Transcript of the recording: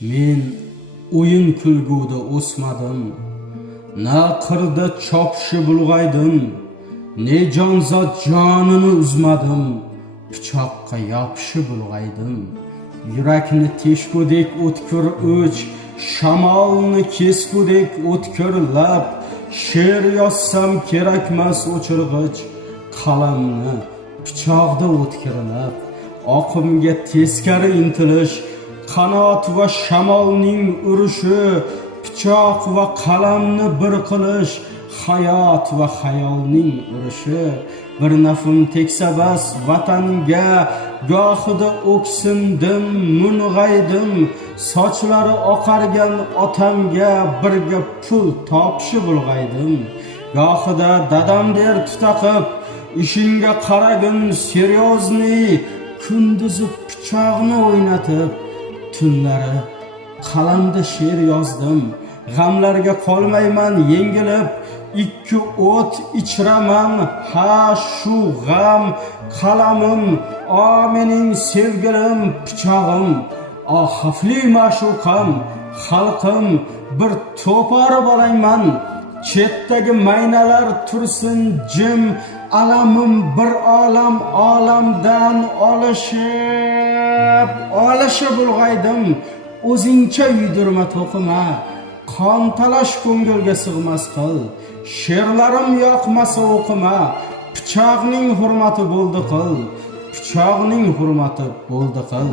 Men o'yin kulguda o'smadim, na qirda chopshi bulg'aydim, ne jonzot jonini uzmadim, pichoqqa yopshi bulg'aydim. Yurakni teshgudek o'tkir o'ch, shamolni kesgudek o'tkir lab, she'r yozsam kerakmas o'chirg'ich, qalamni pichoqda o'tkirlab, oqimga teskari intilish, qanot va shamolning urushi, pichoq va qalamni bir qilish, hayot va xayolning urushi. Bir nafim teksa bas vatanga, gohida o'ksindim, mung'aydim, sochlari oqargan otamga birga pul topshi bulg'aydim. Gohida dadam der tutaqib, ishingga qaragin seryozni, kunduzi pichoqni o'ynatib, tunlari qalamda she'r yozdim. G'amlarga qolmayman yengilib, ikki o't ichraman, ha shu g'am qalamim, o mening sevgilim pichog'im, o xavfli ma'shuqam xalqim, bir to'parib olayman, chetdagi maynalar tursin jim, alamim bir olam olamdan olishib ulg'aydim. O'zingcha yuydirma to'qima, qon talash ko'ngilga sig'mas qil, she'rlarim yoqmasa o'qima, pichoqning hurmati bo'ldi qil, pichoqning hurmati bo'ldi qil.